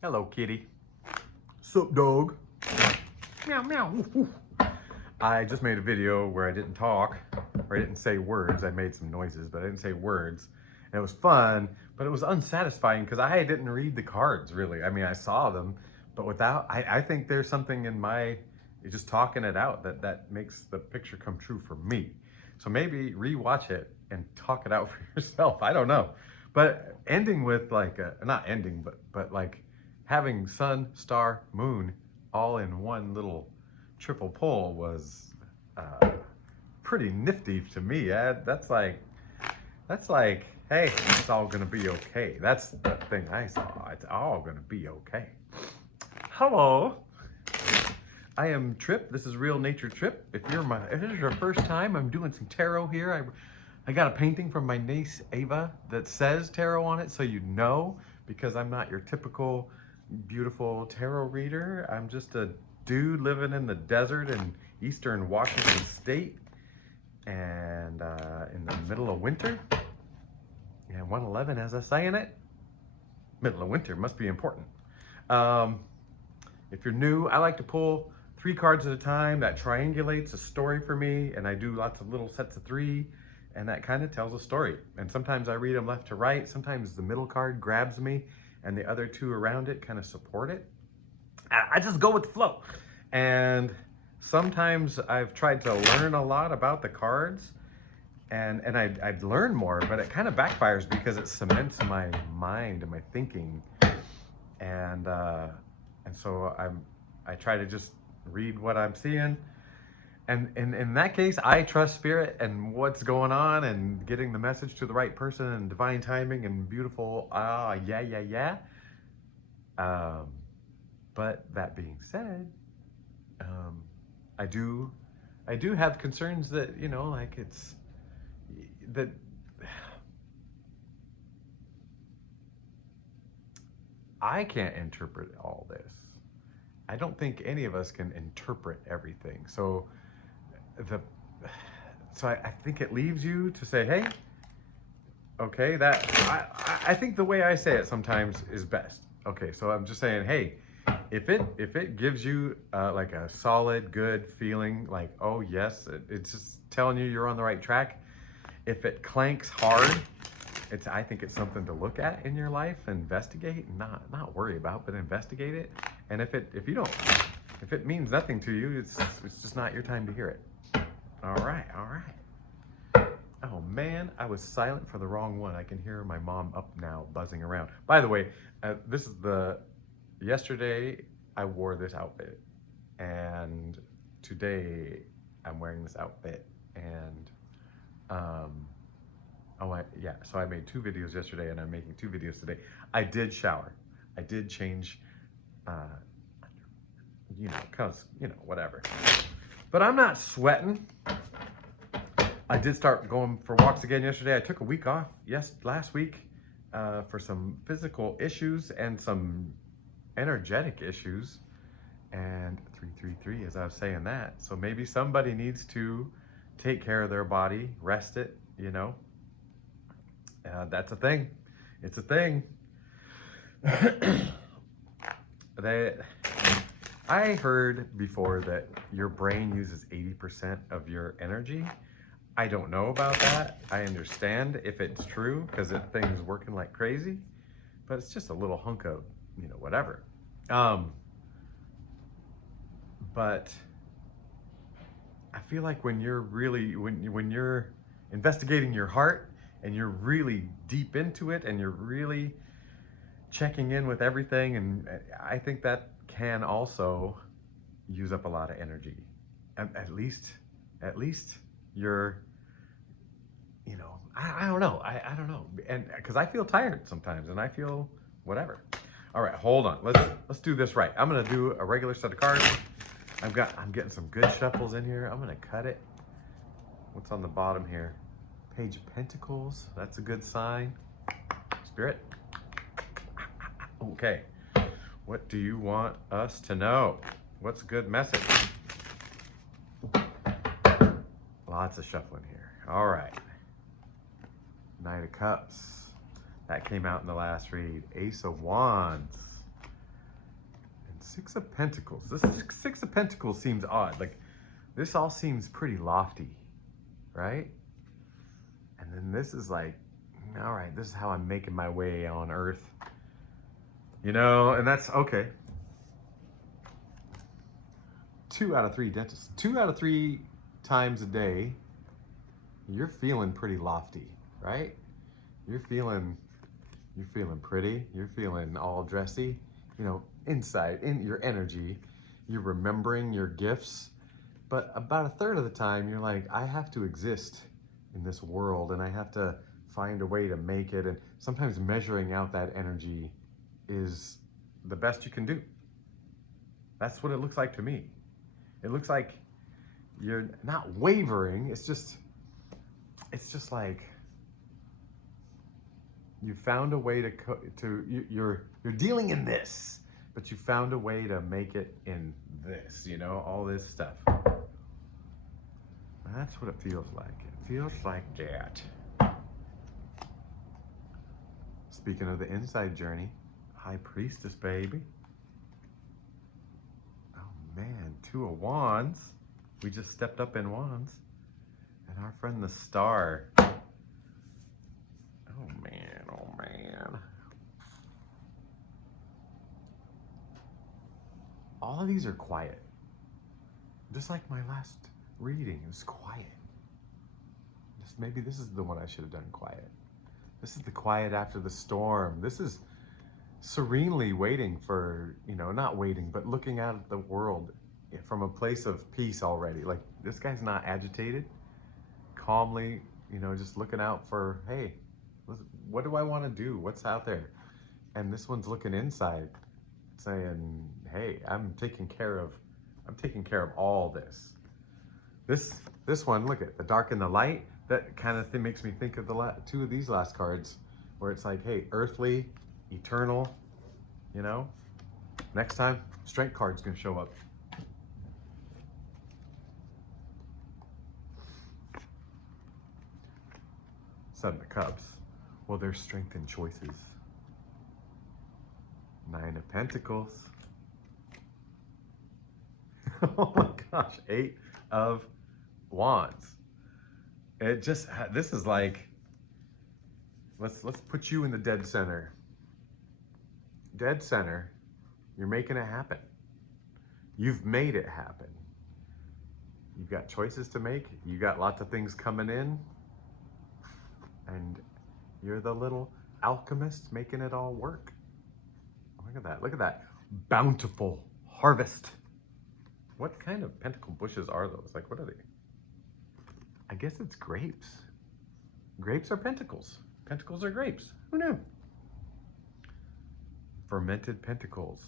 Hello, kitty. Sup, dog? Meow, meow. Woof, woof. I just made a video where I didn't talk, or I didn't say words. I made some noises, but I didn't say words. And it was fun, but it was unsatisfying because I didn't read the cards, really. I mean, I saw them, but I think there's something in my, just talking it out that makes the picture come true for me. So maybe rewatch it and talk it out for yourself. I don't know. But ending with like, not ending, but like having sun, star, moon all in one little triple pull was pretty nifty to me. That's like, hey, it's all gonna be okay. That's the thing I saw. It's all gonna be okay. Hello, I am Trip. This is Real Nature Trip. If this is your first time, I'm doing some tarot here. I got a painting from my niece Ava that says tarot on it, so you know, because I'm not your typical beautiful tarot reader. I'm just a dude living in the desert in eastern Washington State, and in the middle of winter. And 111, as I say in it, middle of winter must be important. If you're new, I like to pull 3 cards at a time. That triangulates a story for me, and I do lots of little sets of 3, and that kind of tells a story. And sometimes I read them left to right. Sometimes the middle card grabs me, and the other 2 around it kind of support it. I just go with the flow. And sometimes I've tried to learn a lot about the cards, and I'd learn more, but it kind of backfires because it cements my mind and my thinking. And so I try to just read what I'm seeing. And in that case, I trust spirit and what's going on and getting the message to the right person and divine timing and beautiful, yeah. But that being said, I do have concerns that, you know, like it's, that I can't interpret all this. I don't think any of us can interpret everything. So I think it leaves you to say, hey, okay, I think the way I say it sometimes is best. Okay, so I'm just saying, hey, if it gives you like a solid, good feeling, like, oh yes, it's just telling you you're on the right track. If it clanks hard, I think it's something to look at in your life, investigate, not worry about, but investigate it. And if it means nothing to you, it's just not your time to hear it. All right. Oh man, I was silent for the wrong one. I can hear my mom up now buzzing around. By the way, this is yesterday I wore this outfit, and today I'm wearing this outfit, and so I made 2 videos yesterday, and I'm making 2 videos today. I did shower. I did change, whatever. But I'm not sweating. I did start going for walks again yesterday. I took a week off, last week, for some physical issues and some energetic issues. And 333, as I was saying that. So maybe somebody needs to take care of their body, rest it, you know. That's a thing. It's a thing. I heard before that your brain uses 80% of your energy. I don't know about that. I understand if it's true because things working like crazy, but it's just a little hunk of, whatever. But I feel like when you're really, when you're investigating your heart and you're really deep into it and you're really checking in with everything, and I think that can also use up a lot of energy. At least you're, I don't know. I don't know. And because I feel tired sometimes and I feel whatever. All right, hold on. Let's do this right. I'm gonna do a regular set of cards. I'm getting some good shuffles in here. I'm gonna cut it. What's on the bottom here? Page of Pentacles. That's a good sign. Spirit. Okay. What do you want us to know? What's a good message? Lots of shuffling here. All right. Knight of Cups. That came out in the last read. Ace of Wands. Six of Pentacles. This Six of Pentacles seems odd. Like, this all seems pretty lofty, right? And then this is like, all right, this is how I'm making my way on Earth. You know, and that's okay. 2 out of 3 dentists. 2 out of 3 times a day, you're feeling pretty lofty, right? You're feeling pretty. You're feeling all dressy. You know, inside, in your energy, you're remembering your gifts. But about a third of the time, you're like, I have to exist in this world, and I have to find a way to make it. And sometimes measuring out that energy is the best you can do. That's what it looks like to me. It looks like you're not wavering. It's just like you found a way you're dealing in this, but you found a way to make it in this, you know, all this stuff. That's what it feels like. It feels like that. Speaking of the inside journey, High Priestess, baby. Oh man, 2 of Wands. We just stepped up in Wands. And our friend the Star. Oh man, oh man. All of these are quiet. Just like my last reading, it was quiet. Maybe this is the one I should have done quiet. This is the quiet after the storm. This is serenely waiting for, you know, not waiting, but looking out at the world from a place of peace already. Like, this guy's not agitated, calmly, you know, just looking out for, hey, what do I want to do? What's out there? And this one's looking inside, saying, hey, I'm taking care of all this. This one, look at the dark and the light. That kind of thing makes me think of the 2 of these last cards, where it's like, hey, earthly, eternal, you know? Next time, strength card's gonna show up. Seven of Cups. Well, there's strength in choices. 9 of Pentacles. Oh my gosh, 8 of Wands. It just, this is like, let's put you in the dead center. Dead center, you're making it happen. You've made it happen. You've got choices to make. You got lots of things coming in. And you're the little alchemist making it all work. Look at that, look at that. Bountiful harvest. What kind of pentacle bushes are those? Like, what are they? I guess it's grapes. Grapes are pentacles. Pentacles are grapes. Who knew? Fermented pentacles.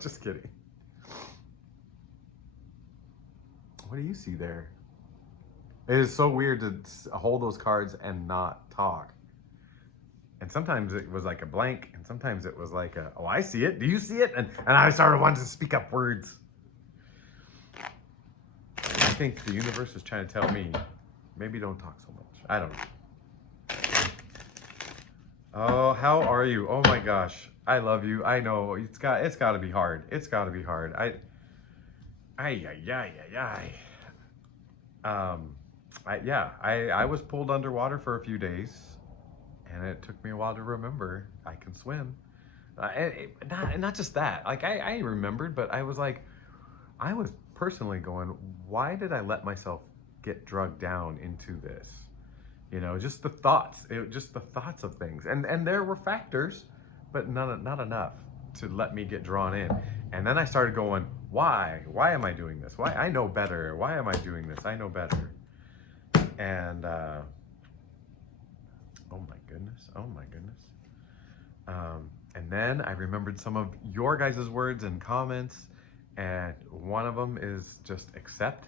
Just kidding. What do you see there? It is so weird to hold those cards and not talk. And sometimes it was like a blank, and sometimes it was like a, oh, I see it. Do you see it? And I started wanting to speak up words. I think the universe is trying to tell me, maybe don't talk so much. I don't know. Oh, how are you? Oh my gosh. I love you. I know it's got to be hard. It's got to be hard. I was pulled underwater for a few days, and it took me a while to remember I can swim. Not just that. Like, I remembered, but I was like, I was personally going, why did I let myself get drugged down into this? You know, just the thoughts, just the thoughts of things. And there were factors, but not enough to let me get drawn in. And then I started going, why? Why am I doing this? Why? I know better. Why am I doing this? I know better. And, oh my goodness. Oh my goodness. And then I remembered some of your guys' words and comments. And one of them is just accept.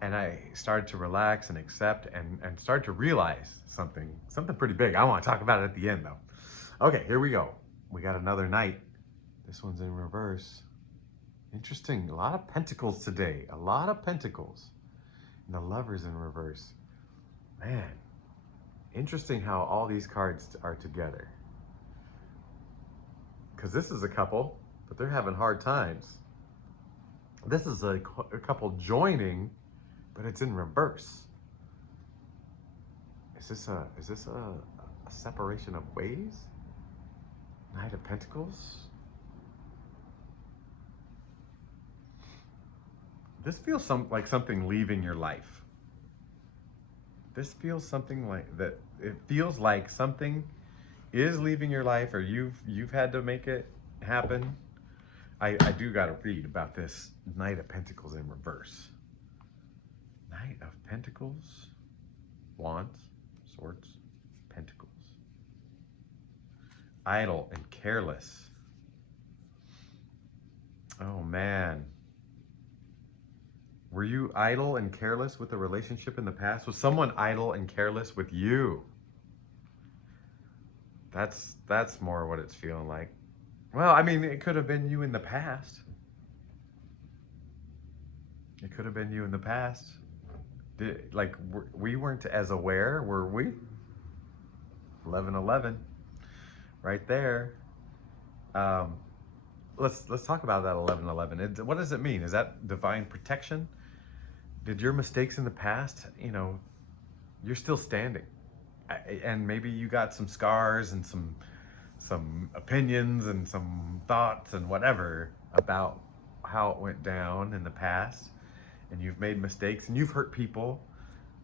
And I started to relax and accept and start to realize something pretty big. I want to talk about it at the end though. Okay, here we go. We got another night. This one's in reverse. Interesting, a lot of pentacles today. A lot of pentacles. And the Lover's in reverse. Man, interesting how all these cards are together. Because this is a couple. but they're having hard times. This is a couple joining, but it's in reverse. Is this a separation of ways? Knight of Pentacles. This feels like something leaving your life. This feels something like that. It feels like something is leaving your life, or you've had to make it happen. I do got to read about this Knight of Pentacles in reverse. Knight of Pentacles, Wands, Swords, Pentacles. Idle and careless. Oh man. Were you idle and careless with a relationship in the past? Was someone idle and careless with you? That's more what it's feeling like. Well, I mean, it could have been you in the past. It could have been you in the past. We weren't as aware, were we? 11/11, right there. Let's talk about that 11/11. What does it mean? Is that divine protection? Did your mistakes in the past, you're still standing, and maybe you got some scars and some opinions and some thoughts and whatever about how it went down in the past, and you've made mistakes and you've hurt people,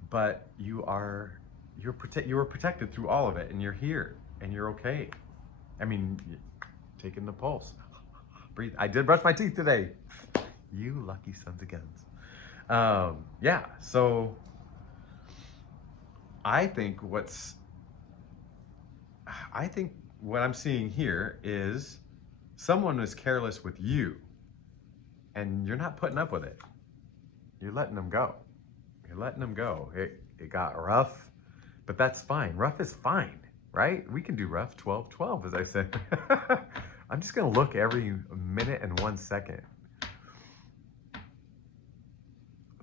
but you were protected through all of it, and you're here and you're okay. I mean, taking the pulse. Breathe. I did brush my teeth today. You lucky sons of guns. Yeah, so I think what I'm seeing here is someone is careless with you, and you're not putting up with it. You're letting them go. You're letting them go. It got rough, but that's fine. Rough is fine, right? We can do rough 12/12, as I said. I'm just gonna look every minute and 1 second.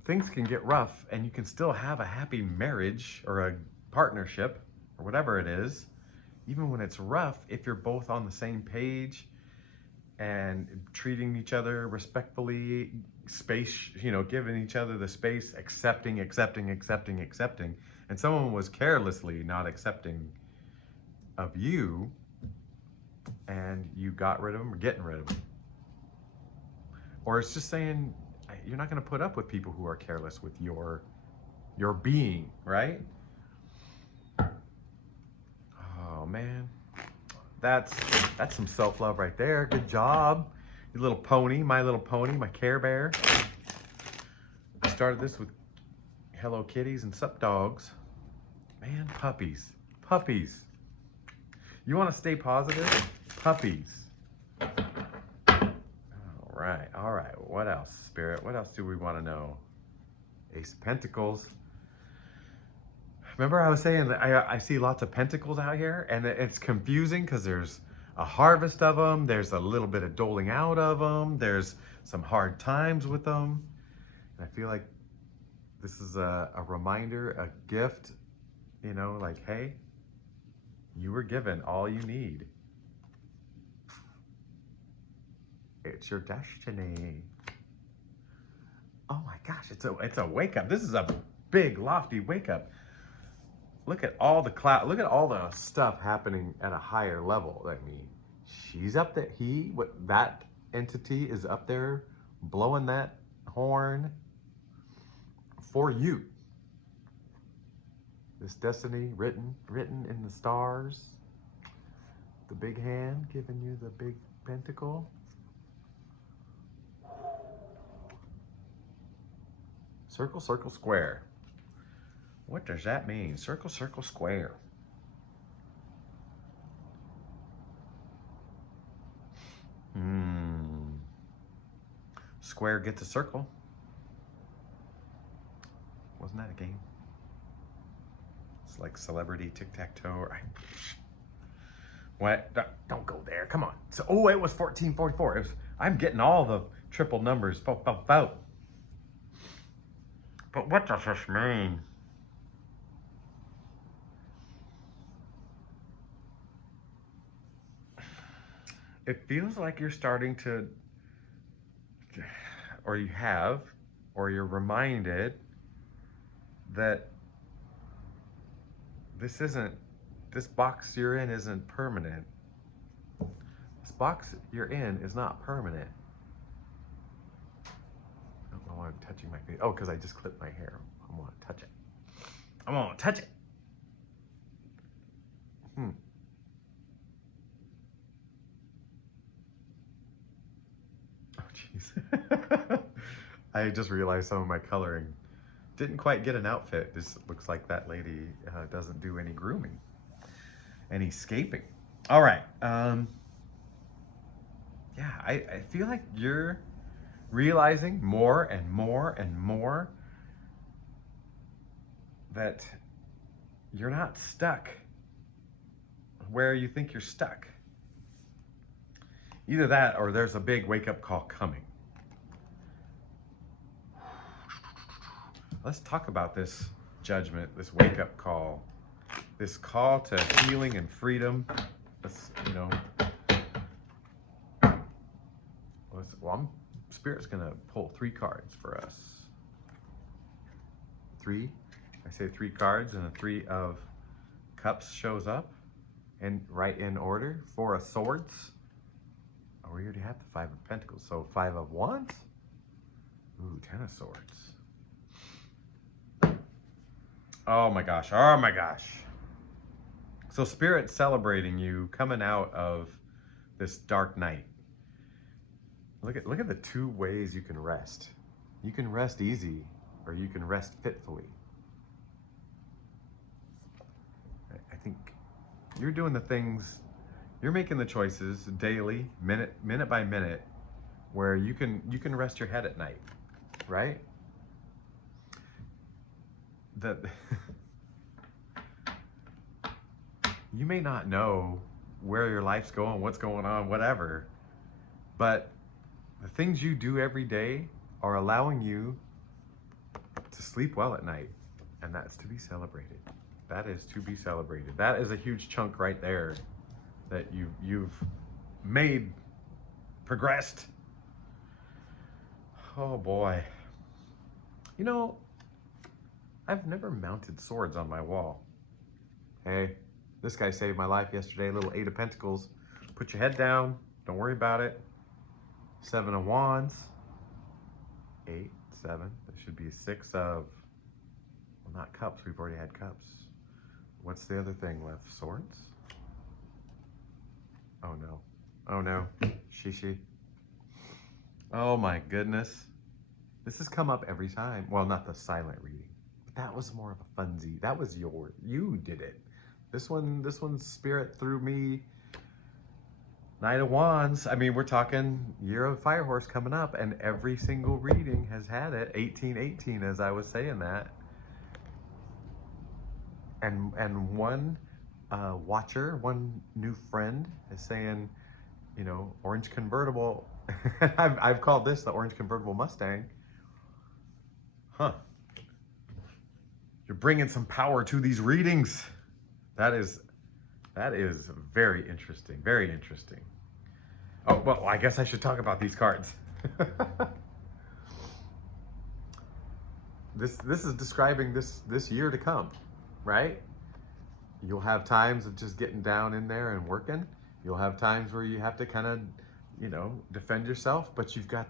Things can get rough, and you can still have a happy marriage or a partnership or whatever it is, even when it's rough, if you're both on the same page and treating each other respectfully, space, giving each other the space, accepting, and someone was carelessly not accepting of you, and you got rid of them or getting rid of them. Or it's just saying, you're not going to put up with people who are careless with your being, right? Oh man, that's some self-love right there. Good job, you little pony, my little pony, my Care Bear. I started this with Hello Kitties and Sup Dogs. Man, puppies. You want to stay positive? Puppies. All right. What else, Spirit? What else do we want to know? Ace of Pentacles. Remember I was saying that I see lots of pentacles out here, and it's confusing because there's a harvest of them. There's a little bit of doling out of them. There's some hard times with them. And I feel like this is a reminder, a gift, like, hey, you were given all you need. It's your destiny. Oh my gosh, it's a wake up. This is a big lofty wake up. Look at all the cloud. Look at all the stuff happening at a higher level. I mean, she's up there. That entity is up there blowing that horn for you. This destiny written in the stars. The big hand giving you the big pentacle. Circle, circle, square. What does that mean? Circle, circle, square. Square gets a circle. Wasn't that a game? It's like celebrity tic-tac-toe. What? Don't go there. Come on. So, it was 1444. I'm getting all the triple numbers. But what does this mean? it feels like you're starting to, or you have, or you're reminded that this box you're in isn't permanent. This box you're in is not permanent. I don't know why I'm touching my face. Oh, because I just clipped my hair. I want to touch it. I want to touch it. Oh, jeez. I just realized some of my coloring didn't quite get an outfit. This looks like that lady doesn't do any grooming, any scaping. All right. Yeah, I feel like you're realizing more and more and more that you're not stuck where you think you're stuck. Either that or there's a big wake-up call coming. Let's talk about this judgment, this wake-up call, this call to healing and freedom. Let's, Spirit's gonna pull 3 cards for us. 3, I say 3 cards, and a 3 of Cups shows up, and right in order. 4 of Swords. Oh, we already have the 5 of Pentacles, so 5 of Wands. Ooh, 10 of Swords. Oh my gosh, oh my gosh. So Spirit's celebrating you coming out of this dark night. Look at the 2 ways you can rest. You can rest easy, or you can rest fitfully. I think you're doing the things, you're making the choices daily, minute by minute, where you can rest your head at night, right? That you may not know where your life's going, what's going on, whatever, but the things you do every day are allowing you to sleep well at night, and that's to be celebrated. That is to be celebrated. That is a huge chunk right there that you've made, progressed. Oh boy. I've never mounted swords on my wall. Hey, this guy saved my life yesterday. Little 8 of Pentacles. Put your head down. Don't worry about it. 7 of Wands. 8, 7. There should be 6 of, well, not Cups. We've already had Cups. What's the other thing left? Swords? Oh no. Oh no. Shishi. Oh my goodness. This has come up every time. Well, not the silent reading. That was more of a funsy. That was you did it. This one's Spirit threw me Knight of Wands. I mean, we're talking Year of Fire Horse coming up, and every single reading has had it. 1818, as I was saying that. And one watcher, one new friend is saying, orange convertible. I've called this the orange convertible Mustang. Huh. You're bringing some power to these readings. That is very interesting. Very interesting. Oh, well, I guess I should talk about these cards. This is describing this year to come, right? You'll have times of just getting down in there and working. You'll have times where you have to kind of, defend yourself, but you've got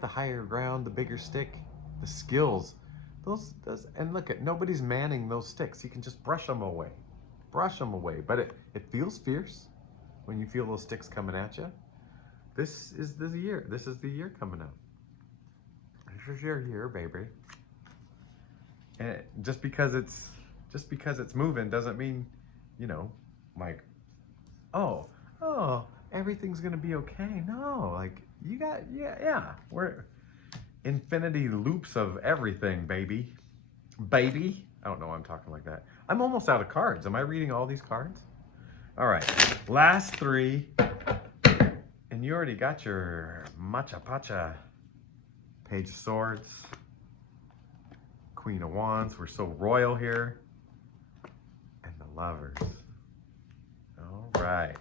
the higher ground, the bigger stick, the skills. Those and look at, nobody's manning those sticks. You can just brush them away. Brush them away. But it feels fierce when you feel those sticks coming at you. This is the year. This is the year coming up. This is your year, baby. And just because it's moving doesn't mean, like, oh, everything's gonna be okay. No, like we're infinity loops of everything, baby. I don't know why I'm talking like that. I'm almost out of cards. Am I reading all these cards? All right, last 3. And you already got your Macha Pacha. Page of Swords. Queen of Wands. We're so royal here. And the Lovers. All right.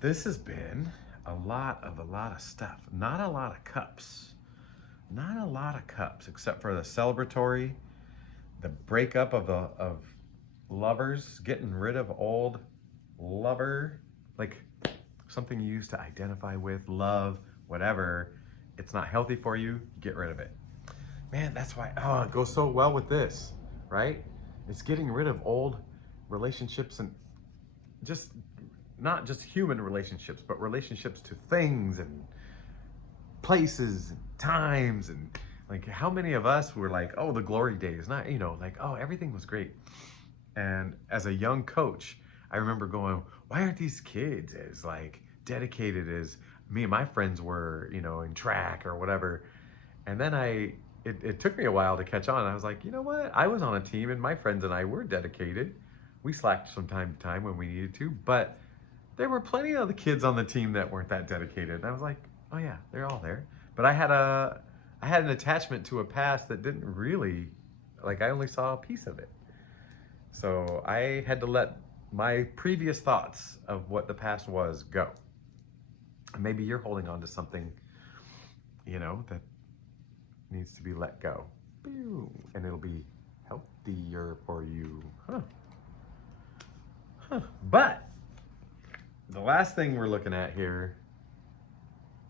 this has been a lot of stuff. Not a lot of cups. Not a lot of cups, except for the celebratory, the breakup of lovers, getting rid of old lover, like something you used to identify with, love, whatever. It's not healthy for you, get rid of it. Man, that's why, oh, it goes so well with this, right? It's getting rid of old relationships, and just not just human relationships, but relationships to things and places and times. And like, how many of us were like, oh, the glory days, not, you know, like, oh, everything was great. And as a young coach, I remember going, why aren't these kids as like dedicated as me and my friends were, you know, in track or whatever? And then it took me a while to catch on. I was like, you know what? I was on a team and my friends and I were dedicated. We slacked from time to time when we needed to, but there were plenty of the kids on the team that weren't that dedicated. And I was like, oh yeah, they're all there. But I had an attachment to a past that didn't really, like, I only saw a piece of it. So I had to let my previous thoughts of what the past was go. And maybe you're holding on to something, you know, that needs to be let go. And it'll be healthier for you. But the last thing we're looking at here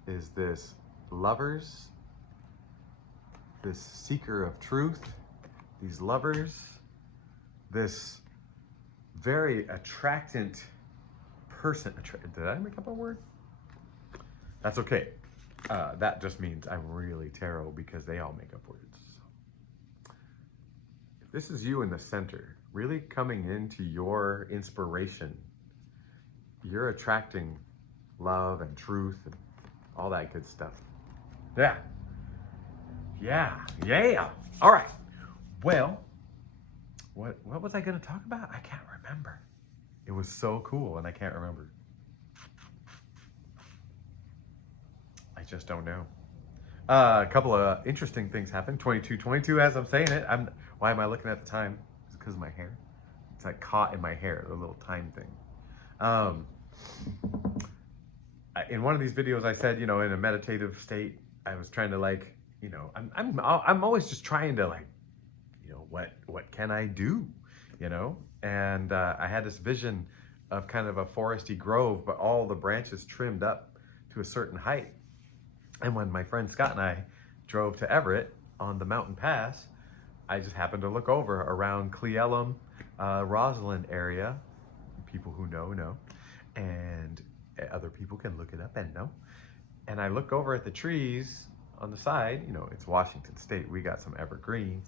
is this lovers, this seeker of truth, these lovers, this very attractant person. Did I make up a word? That's okay. That just means I'm really tarot, because they all make up words. If this is you in the center, really coming into your inspiration, you're attracting love and truth and all that good stuff. Yeah. All right. Well, what was I going to talk about? I can't remember. It was so cool, and I can't remember. I just don't know. A couple of interesting things happened. 22 as I'm saying it. Why am I looking at the time? It's because of my hair. It's like caught in my hair, the little time thing. In one of these videos, I said, you know, in a meditative state, I was trying to, like, you know, I'm always just trying to, like, you know, what can I do, you know? And I had this vision of kind of a foresty grove, but all the branches trimmed up to a certain height. And when my friend Scott and I drove to Everett on the mountain pass, I just happened to look over around Cleellum, Roslyn area. People who know, and other people can look it up and know. And I look over at the trees on the side. You know, it's Washington State. We got some evergreen.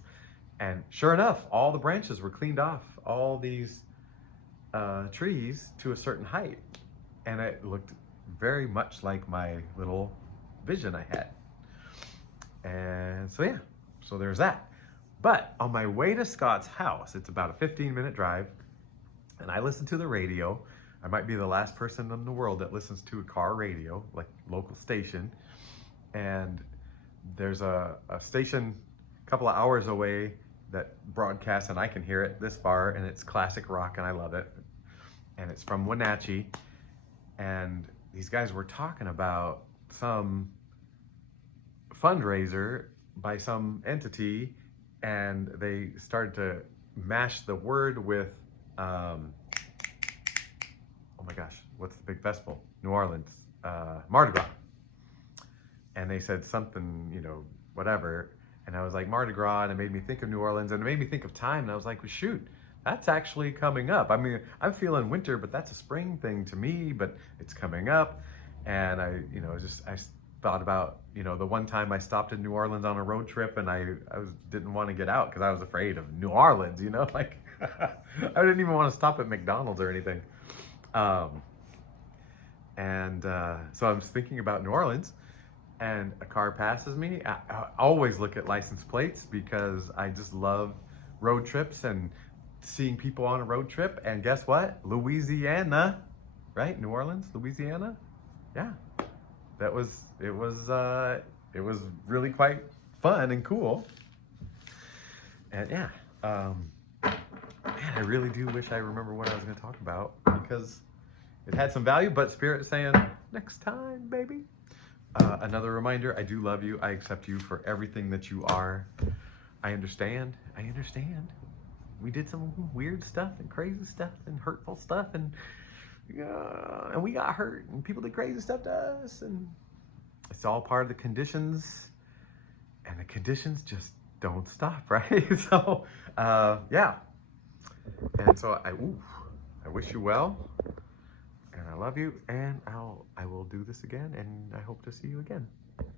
And sure enough, all the branches were cleaned off, all these trees to a certain height. And it looked very much like my little vision I had. And so, yeah, so there's that. But on my way to Scott's house, it's about a 15-minute drive, and I listen to the radio. I might be the last person in the world that listens to a car radio, like local station. And there's a station a couple of hours away that broadcasts, and I can hear it this far, and it's classic rock, and I love it. And it's from Wenatchee. And these guys were talking about some fundraiser by some entity, and they started to mash the word with, oh my gosh, what's the big festival? New Orleans, Mardi Gras. And they said something, you know, whatever. And I was like, Mardi Gras, and it made me think of New Orleans, and it made me think of time. And I was like, well, shoot, that's actually coming up. I mean, I'm feeling winter, but that's a spring thing to me, but it's coming up. And I, you know, I thought about, you know, the one time I stopped in New Orleans on a road trip, and I didn't want to get out because I was afraid of New Orleans, you know, like I didn't even want to stop at McDonald's or anything. So I was thinking about New Orleans, and a car passes me. I always look at license plates because I just love road trips and seeing people on a road trip. And guess what? Louisiana, right? New Orleans, Louisiana. Yeah, it was really quite fun and cool. And yeah, man, I really do wish I remember what I was going to talk about, because it had some value, but Spirit is saying, next time, baby. Another reminder, I do love you. I accept you for everything that you are. I understand. I understand. We did some weird stuff and crazy stuff and hurtful stuff, and we got hurt, and people did crazy stuff to us, and it's all part of the conditions, and the conditions just don't stop, right? So, yeah. And so I wish you well, and I love you, and I will do this again, and I hope to see you again.